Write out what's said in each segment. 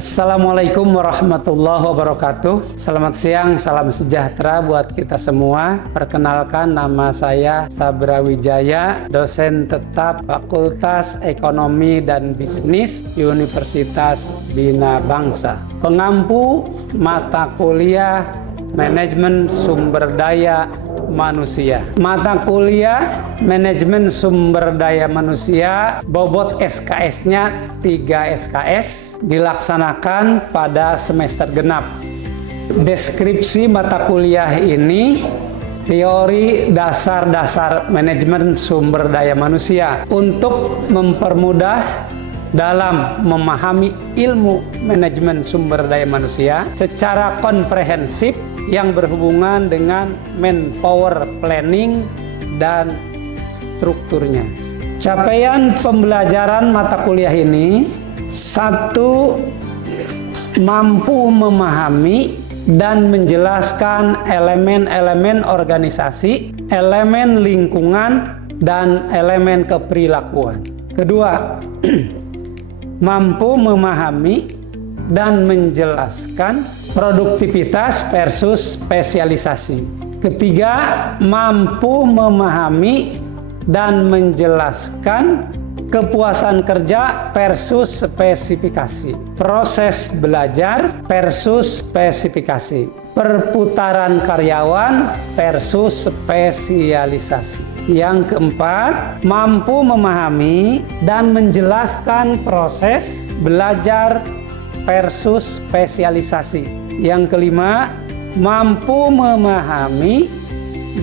Assalamualaikum warahmatullahi wabarakatuh. Selamat siang, salam sejahtera buat kita semua. Perkenalkan, nama saya Sabra Wijaya, dosen tetap Fakultas Ekonomi dan Bisnis Universitas Bina Bangsa. Pengampu mata kuliah Manajemen Sumber Daya Manusia. Mata kuliah Manajemen Sumber Daya Manusia, bobot SKS-nya 3 SKS, dilaksanakan pada semester genap. Deskripsi mata kuliah ini teori dasar-dasar manajemen sumber daya manusia untuk mempermudah dalam memahami ilmu manajemen sumber daya manusia secara komprehensif yang berhubungan dengan manpower planning dan strukturnya. Capaian pembelajaran mata kuliah ini: 1. Mampu memahami dan menjelaskan elemen-elemen organisasi, elemen lingkungan, dan elemen keperilakuan. 2. Mampu memahami dan menjelaskan produktivitas versus spesialisasi. 3. Mampu memahami dan menjelaskan kepuasan kerja versus spesifikasi, proses belajar versus spesifikasi, perputaran karyawan versus spesialisasi. Yang 4, mampu memahami dan menjelaskan proses belajar versus spesialisasi. Yang 5, mampu memahami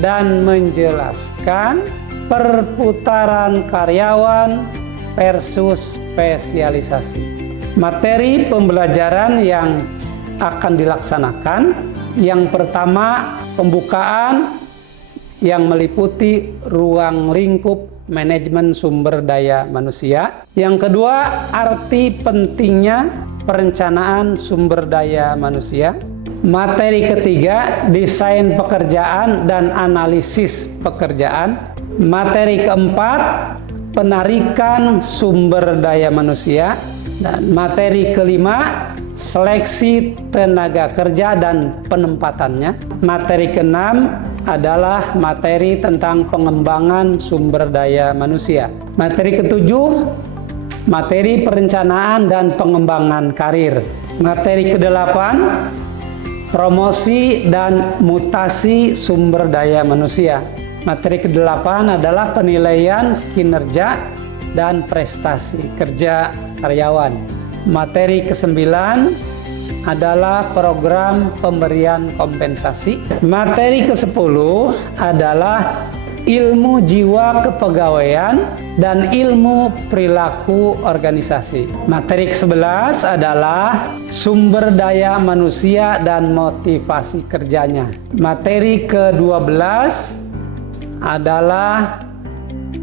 dan menjelaskan perputaran karyawan versus spesialisasi. Materi pembelajaran yang akan dilaksanakan: yang pertama, pembukaan yang meliputi ruang lingkup manajemen sumber daya manusia. Yang kedua, arti pentingnya perencanaan sumber daya manusia. Materi ketiga, desain pekerjaan dan analisis pekerjaan. Materi keempat, penarikan sumber daya manusia. Dan materi kelima, seleksi tenaga kerja dan penempatannya. Materi keenam adalah materi tentang pengembangan sumber daya manusia. Materi ketujuh, materi perencanaan dan pengembangan karir. Materi kedelapan, promosi dan mutasi sumber daya manusia. Materi ke-8 adalah penilaian kinerja dan prestasi kerja karyawan. Materi ke-9 adalah program pemberian kompensasi. Materi ke-10 adalah ilmu jiwa kepegawaian dan ilmu perilaku organisasi. Materi ke-11 adalah sumber daya manusia dan motivasi kerjanya. Materi ke-12 adalah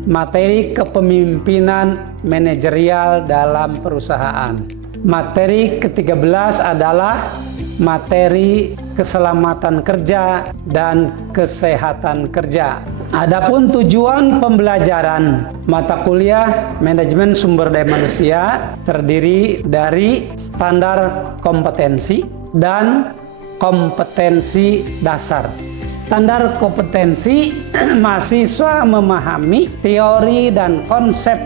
materi kepemimpinan manajerial dalam perusahaan. Materi ke-13 adalah materi keselamatan kerja dan kesehatan kerja. Adapun tujuan pembelajaran mata kuliah manajemen sumber daya manusia terdiri dari standar kompetensi dan kompetensi dasar. Standar kompetensi: mahasiswa memahami teori dan konsep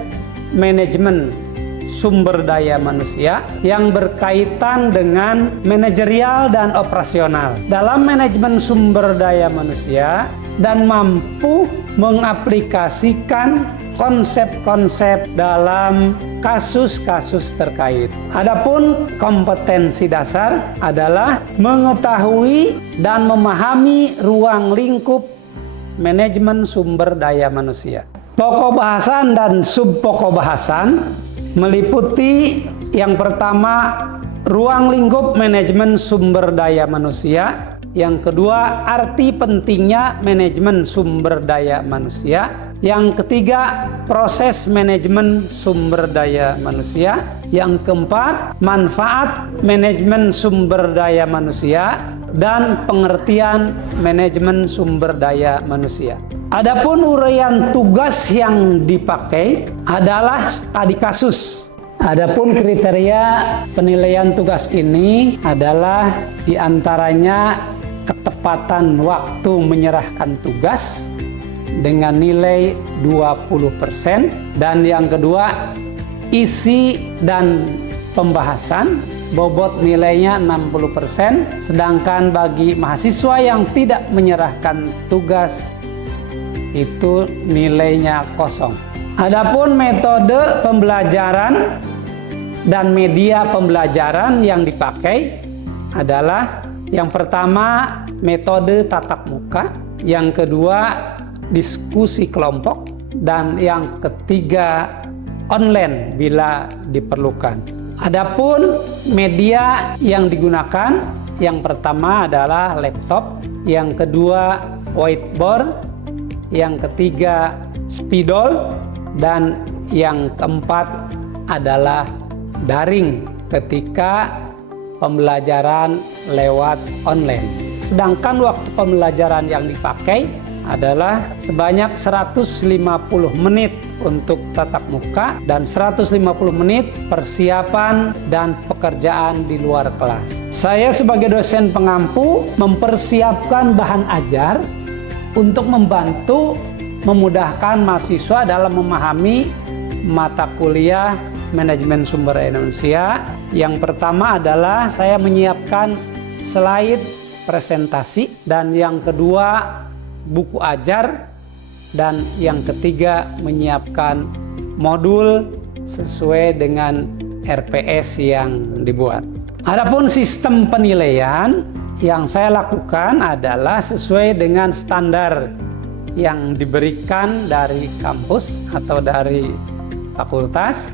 manajemen sumber daya manusia yang berkaitan dengan manajerial dan operasional dalam manajemen sumber daya manusia dan mampu mengaplikasikan konsep-konsep dalam kasus-kasus terkait. Adapun kompetensi dasar adalah mengetahui dan memahami ruang lingkup manajemen sumber daya manusia. Pokok bahasan dan subpokok bahasan meliputi: yang pertama, ruang lingkup manajemen sumber daya manusia. Yang kedua, arti pentingnya manajemen sumber daya manusia. Yang ketiga, proses manajemen sumber daya manusia. Yang keempat, manfaat manajemen sumber daya manusia dan pengertian manajemen sumber daya manusia. Adapun uraian tugas yang dipakai adalah studi kasus. Adapun kriteria penilaian tugas ini adalah diantaranya ketepatan waktu menyerahkan tugas dengan nilai 20%, dan yang kedua isi dan pembahasan bobot nilainya 60%, sedangkan bagi mahasiswa yang tidak menyerahkan tugas itu nilainya kosong. Adapun metode pembelajaran dan media pembelajaran yang dipakai adalah yang pertama metode tatap muka, yang kedua diskusi kelompok, dan yang ketiga online bila diperlukan. Adapun media yang digunakan, yang pertama adalah laptop, yang kedua whiteboard, yang ketiga spidol, dan yang keempat adalah daring ketika pembelajaran lewat online. Sedangkan waktu pembelajaran yang dipakai adalah sebanyak 150 menit untuk tatap muka dan 150 menit persiapan dan pekerjaan di luar kelas. Saya sebagai dosen pengampu mempersiapkan bahan ajar untuk membantu memudahkan mahasiswa dalam memahami mata kuliah manajemen sumber daya manusia. Yang pertama adalah saya menyiapkan slide presentasi, dan yang kedua buku ajar, dan yang ketiga menyiapkan modul sesuai dengan RPS yang dibuat. Adapun sistem penilaian yang saya lakukan adalah sesuai dengan standar yang diberikan dari kampus atau dari fakultas.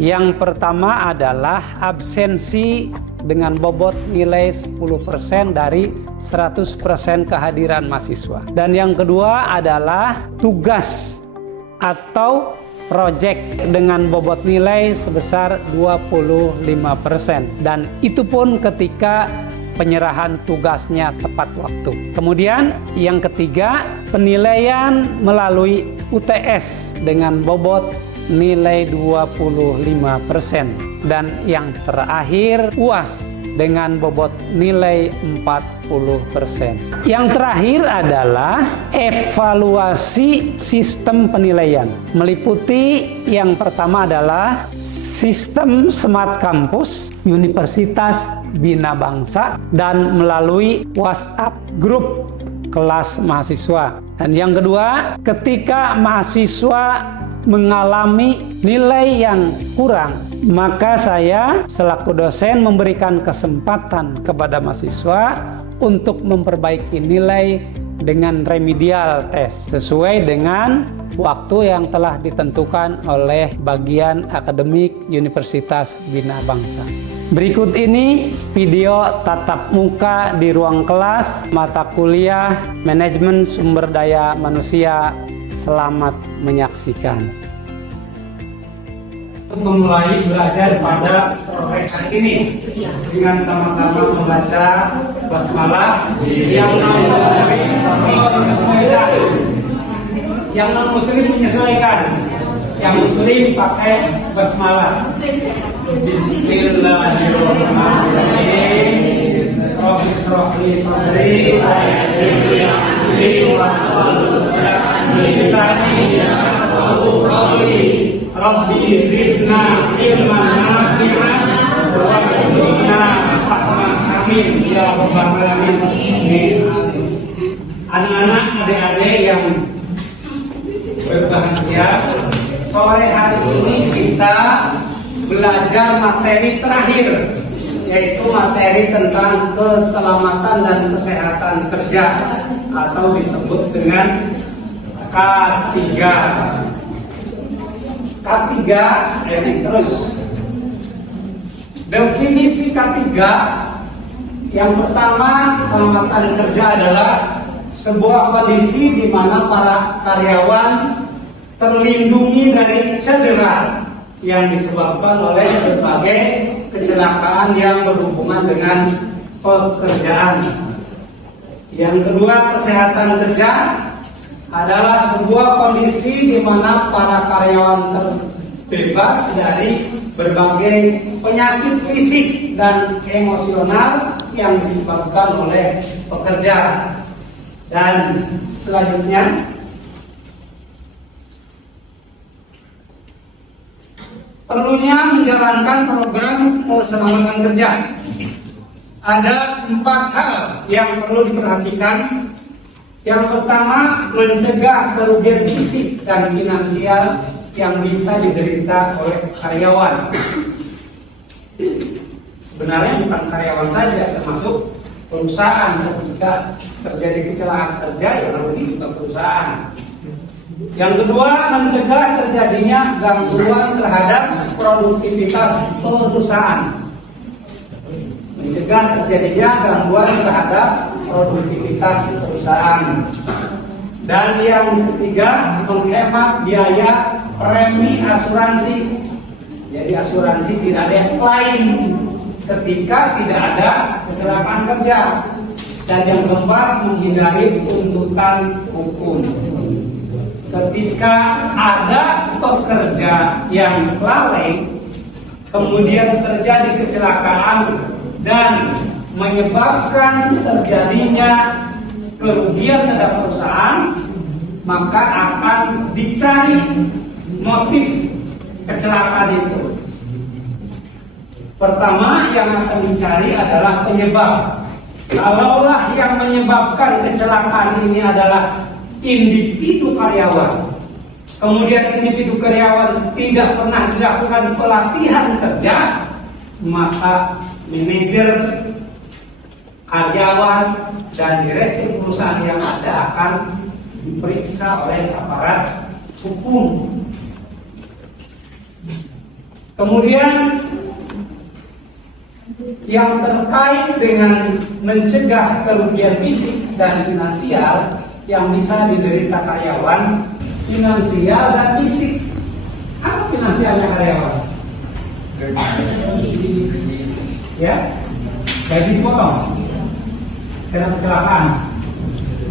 Yang pertama adalah absensi dengan bobot nilai 10% dari 100% kehadiran mahasiswa. Dan yang kedua adalah tugas atau proyek dengan bobot nilai sebesar 25%. Dan itu pun ketika penyerahan tugasnya tepat waktu. Kemudian yang ketiga, penilaian melalui UTS dengan bobot nilai 25%. Dan yang terakhir UAS dengan bobot nilai 40%. Yang terakhir adalah evaluasi sistem penilaian. Meliputi yang pertama adalah sistem Smart Campus Universitas Bina Bangsa dan melalui WhatsApp grup kelas mahasiswa. Dan yang kedua, ketika mahasiswa mengalami nilai yang kurang, maka saya selaku dosen memberikan kesempatan kepada mahasiswa untuk memperbaiki nilai dengan remedial test sesuai dengan waktu yang telah ditentukan oleh bagian akademik Universitas Bina Bangsa. Berikut ini video tatap muka di ruang kelas mata kuliah Manajemen Sumber Daya Manusia. Selamat menyaksikan. Memulai belajar pada sore hari ini dengan sama-sama membaca basmalah yang non-muslim menyesuaikan, yang muslim pakai basmalah. Bismillahirrahmanirrahim. Rabbi shrah li sadri wa yassir li amri wahlul 'uqdatam min lisani yafqahu qawli. Rabbi zidna ilman nafi'an warzuqna fahman amin ya rabbal alamin. Anak-anak, adik-adik yang berbahagia, sore hari ini kita belajar materi terakhir, yaitu materi tentang keselamatan dan kesehatan kerja atau disebut dengan K3. K3, terus definisi K3 yang pertama, keselamatan kerja adalah sebuah kondisi di mana para karyawan terlindungi dari cedera yang disebabkan oleh berbagai kecelakaan yang berhubungan dengan pekerjaan. Yang kedua, kesehatan kerja adalah sebuah kondisi di mana para karyawan bebas dari berbagai penyakit fisik dan emosional yang disebabkan oleh pekerja. Dan selanjutnya, perlunya menjalankan program keselamatan kerja. Ada 4 hal yang perlu diperhatikan. Yang pertama, mencegah kerugian fisik dan finansial yang bisa diderita oleh karyawan. Sebenarnya bukan karyawan saja, termasuk perusahaan. Ketika terjadi kecelakaan kerja, ya rugi juga perusahaan. Yang kedua, mencegah terjadinya gangguan terhadap produktivitas perusahaan. Mencegah terjadinya gangguan terhadap produktivitas perusahaan. Dan yang ketiga, menghemat biaya premi asuransi. Jadi asuransi tidak ada yang klaim ketika tidak ada kecelakaan kerja. Dan yang keempat, menghindari tuntutan hukum. Ketika ada pekerja yang lalai, kemudian terjadi kecelakaan dan menyebabkan terjadinya kerugian terhadap perusahaan, maka akan dicari motif kecelakaan itu. Pertama yang akan dicari adalah penyebab. Kalaulah yang menyebabkan kecelakaan ini adalah individu karyawan, kemudian individu karyawan tidak pernah dilakukan pelatihan kerja, maka manajer, karyawan, dan direktur perusahaan yang ada akan diperiksa oleh aparat hukum. Kemudian yang terkait dengan mencegah kerugian fisik dan finansial yang bisa diderita karyawan, finansial dan fisik. Apa finansialnya karyawan? Ya, gaji dipotong karena kecelakaan,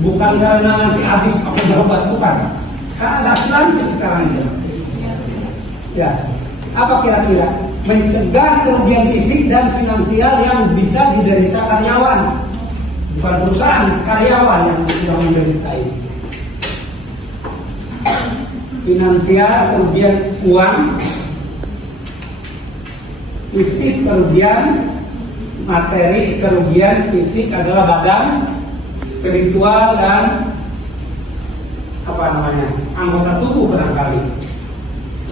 bukan karena nanti habis pakai berobat, bukan. Karena ada asuransi sekarang ini. Ya, apa kira-kira? Mencegah kerugian fisik dan finansial yang bisa diderita karyawan, bukan perusahaan, karyawan yang menderita ini. Finansial, kerugian uang, fisik, kerugian materi, kerugian fisik adalah badan, spiritual, dan anggota tubuh barangkali.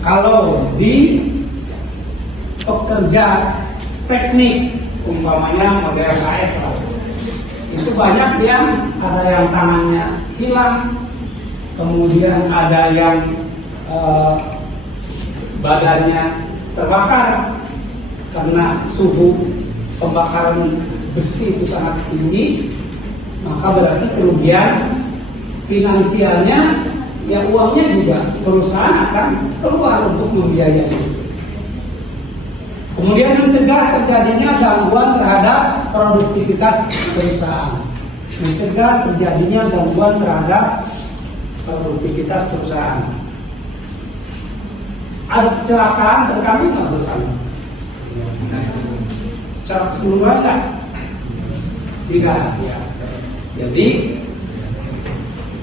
Kalau di pekerja teknik, umpamanya model KS lah, itu banyak yang ada yang tangannya hilang, kemudian ada yang badannya terbakar karena suhu pembakaran besi itu sangat tinggi, maka berarti kerugian finansialnya, ya uangnya juga perusahaan akan keluar untuk membiayai. Kemudian mencegah terjadinya gangguan terhadap produktivitas perusahaan. Mencegah terjadinya gangguan terhadap produktivitas perusahaan. Ada kecelakaan terkait nggak perusahaan? Secara keseluruhan nggak? Tidak. Ya. Jadi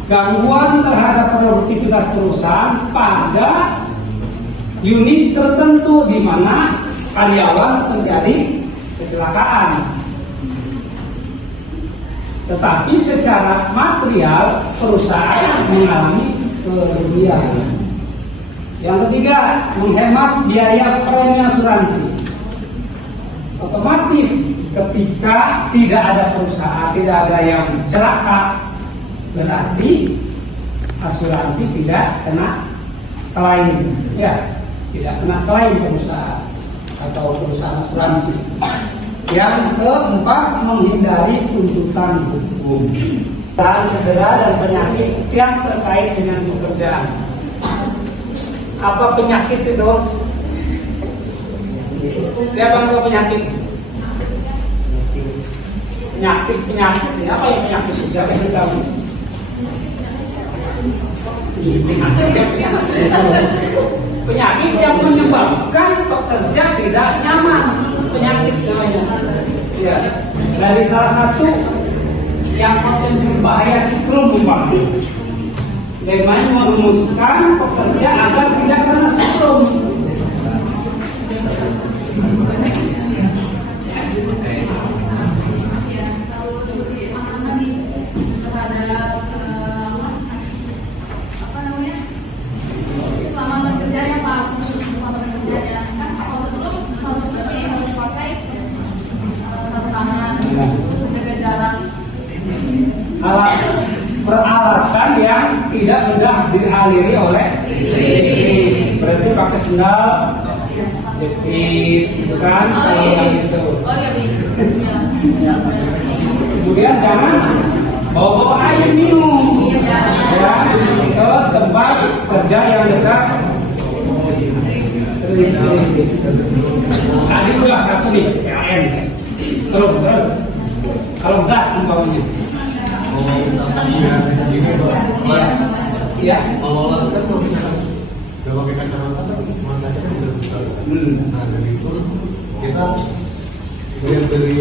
gangguan terhadap produktivitas perusahaan pada unit tertentu di mana karyawan terjadi kecelakaan. Tetapi secara material perusahaan mengalami kerugian. Yang ketiga, menghemat biaya premi asuransi. Otomatis ketika tidak ada perusahaan, tidak ada yang celaka, berarti asuransi tidak kena klaim, ya, tidak kena klaim perusahaan atau perusahaan asuransi. Yang keempat, menghindari tuntutan hukum dan cedera dan penyakit yang terkait dengan pekerjaan. Apa penyakit itu? Siapa tahu penyakit? Penyakit. Apa yang penyakit? Siapa yang tahu? penyakit yang menyebabkan pekerja tidak nyaman, penyakit namanya. Ya, dari salah satu yang potensi bahaya setrum umpamanya. Bagaimana merumuskan pekerja agar tidak kena setrum? Alat peralatan yang tidak mudah dialiri oleh listrik, berarti pakai sendal, jepit, gitu kan? Kalau gitu. Kemudian jangan bawa air minum, ya, ke tempat kerja yang dekat. Tadi udah satu nih, PLN. Terus, kalau gas umpamanya. Ya. Kalau olah kan kalau misalkan nggak pakai kacamata kan matanya kan bisa buka. Nah dari itu kita melihat dari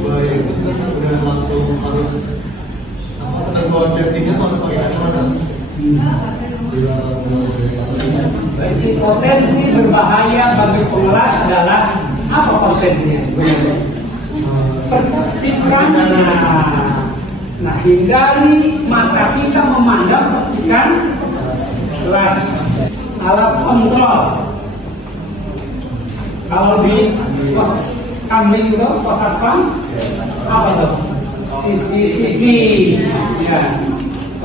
bahaya itu kan udah langsung harus ketentuan safety-nya tuh harus pakai kacamata. Berarti potensi berbahaya bagi pengelas adalah apa potensinya sebenarnya? Percikan. Nah, hindari mata kita memandang percikan gelas. Alat kontrol. Kalau di pos kambing itu, pos satpam, apa tuh? CCTV. Ya.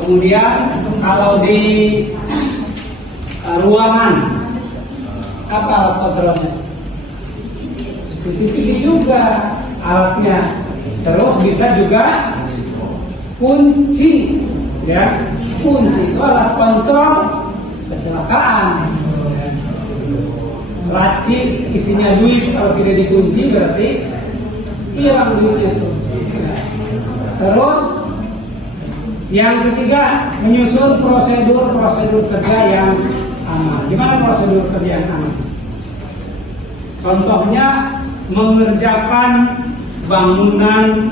Kemudian kalau di ruangan, apa alat kontrolnya? CCTV juga alatnya. Terus bisa juga kunci, ya, kunci itu alat kontrol kecelakaan. Laci isinya duit, kalau tidak dikunci berarti hilang duitnya itu. Terus yang ketiga, menyusun prosedur kerja yang aman. Gimana prosedur kerja yang aman? Contohnya mengerjakan bangunan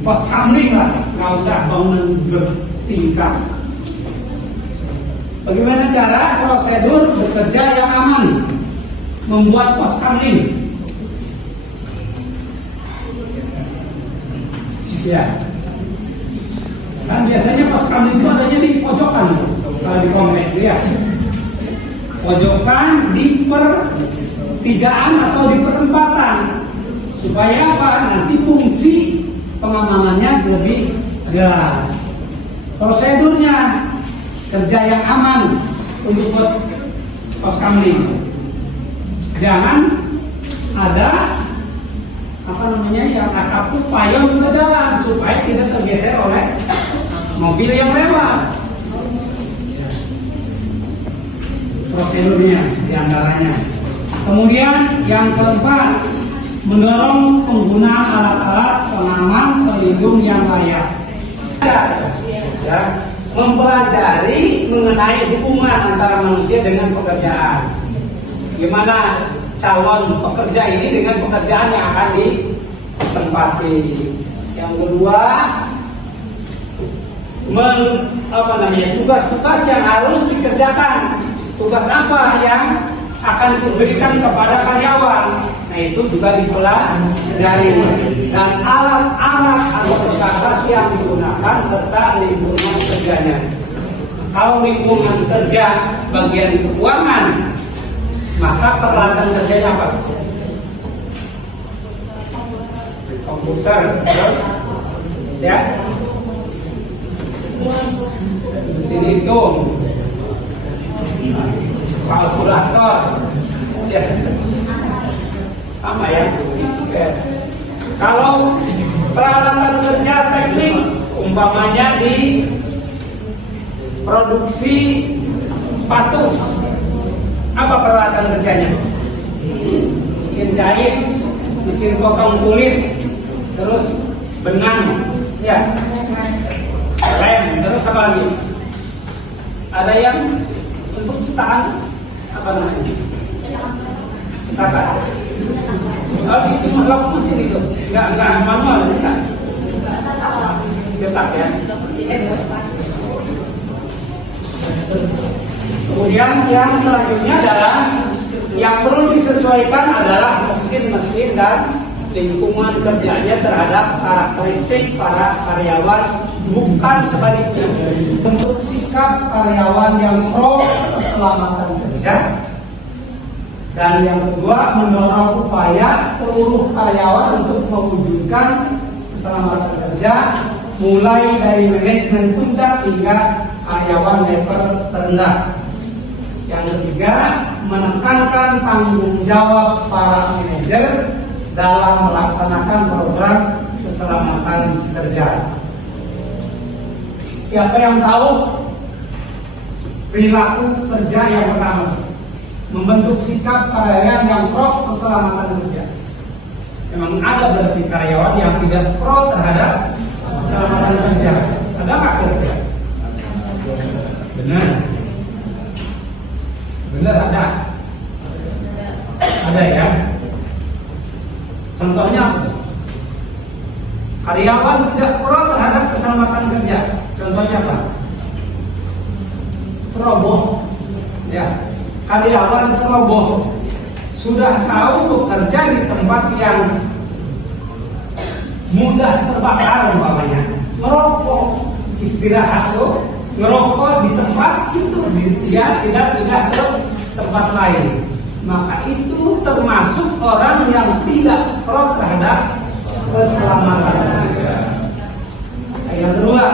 pos kamling lah, nggak usah bangunan bertingkat. Bagaimana cara prosedur bekerja yang aman membuat pos kamling? Ya, kan biasanya pos kamling itu adanya di pojokan, kalau di komplek, ya. Pojokan di pertigaan atau di perempatan. Supaya apa? Nanti fungsi pengamanannya lebih jelas. Prosedurnya kerja yang aman untuk pos kamling. Jangan ada yang atap payung ke jalan supaya tidak tergeser oleh mobil yang lewat. Prosedurnya diantaranya. Kemudian yang keempat, mendorong penggunaan alat-alat pengaman pelindung yang layak. Ya, mempelajari mengenai hubungan antara manusia dengan pekerjaan. Gimana calon pekerja ini dengan pekerjaan yang akan ditempati. Yang kedua, tugas-tugas yang harus dikerjakan. Tugas apa yang akan diberikan kepada karyawan. Nah, itu juga dipelajari. Dan alat-alat atau perkakas yang digunakan serta lingkungan kerjanya. Kalau lingkungan kerja bagian keuangan, maka peralatan kerjanya apa? Komputer, terus ya, mesin hitung, kalkulator, ya, sama ya. Kalau peralatan kerja teknik, umpamanya di produksi sepatu, apa peralatan kerjanya? Mesin jahit, mesin potong kulit, terus benang, ya, lem, terus apa lagi? Ada yang untuk cetakan apa namanya? Cetakan. Oh, itu malah mesin itu, nggak manual cetak. Cetak ya. Kemudian yang selanjutnya adalah yang perlu disesuaikan adalah mesin-mesin dan lingkungan kerjanya terhadap karakteristik para karyawan, bukan sebaliknya. Untuk sikap karyawan yang pro keselamatan kerja, dan yang kedua mendorong upaya seluruh karyawan untuk mewujudkan keselamatan kerja, mulai dari manajemen puncak hingga karyawan level terendah. Yang ketiga, menekankan tanggung jawab para manajer dalam melaksanakan program keselamatan kerja. Siapa yang tahu perilaku kerja yang pertama? Membentuk sikap karyawan yang pro keselamatan kerja. Memang ada berarti karyawan yang tidak pro terhadap keselamatan kerja. Ada nggak kira-kira? Benar. Benar ada. Ada ya. Contohnya karyawan tidak pro terhadap keselamatan kerja. Contohnya apa? Ceroboh. Ya. Karyawan ceroboh, sudah tahu bekerja di tempat yang mudah terbakar umpamanya, merokok, istirahat tuh ngerokok di tempat itu, dia tidak pindah ke tempat lain, maka itu termasuk orang yang tidak pro terhadap keselamatan kerja. Yang kedua,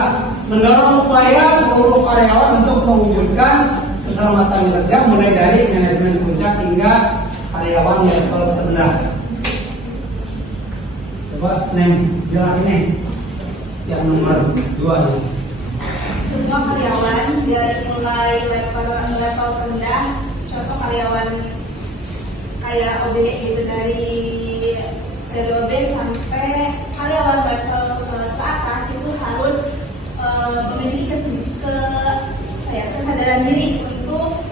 mendorong upaya seluruh karyawan untuk mewujudkan keselamatan kerja, mulai dari manajemen puncak hingga karyawan level terendah. Coba Neng jelasin Neng yang nomor 2 nih. Semua karyawan dari mulai level rendah, contoh karyawan kayak OB gitu, dari OB sampai karyawan level ke atas itu harus memiliki kesadaran diri untuk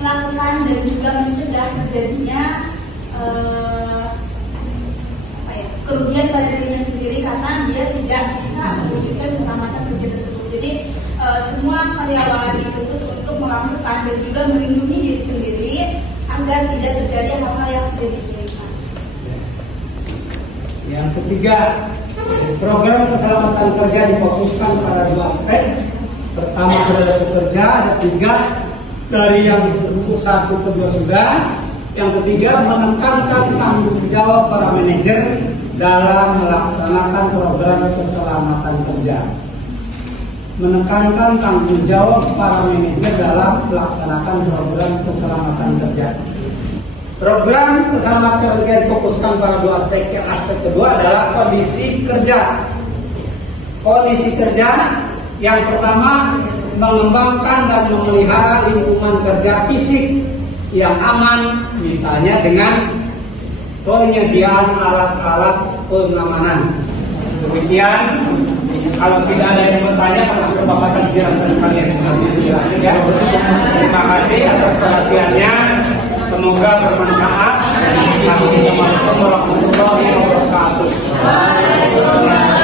melakukan dan juga mencegah terjadinya kerugian pada dirinya sendiri karena dia tidak bisa mewujudkan keselamatan kerja tersebut. Jadi semua karyawan dituntut untuk melakukan dan juga melindungi diri sendiri agar tidak terjadi hal-hal yang tidak diinginkan. Yang ketiga, program keselamatan kerja difokuskan pada 2 aspek. Pertama adalah pekerja, ada 3 dari yang disebut 1 ke 2 sudah. Yang ketiga, menekankan tanggung jawab para manajer dalam melaksanakan program keselamatan kerja. Menekankan tanggung jawab para manajer dalam melaksanakan program keselamatan kerja. Program keselamatan kerja difokuskan pada 2 aspek. Yang aspek kedua adalah kondisi kerja. Kondisi kerja yang pertama, mengembangkan dan memelihara lingkungan kerja fisik yang aman, misalnya dengan penyediaan alat-alat pengamanan. Demikian, kalau tidak ada yang bertanya, masih ke Bapak akan jelaskan kalian selanjutnya ya. Terima kasih atas perhatiannya. Semoga bermanfaat. Assalamualaikum warahmatullahi wabarakatuh.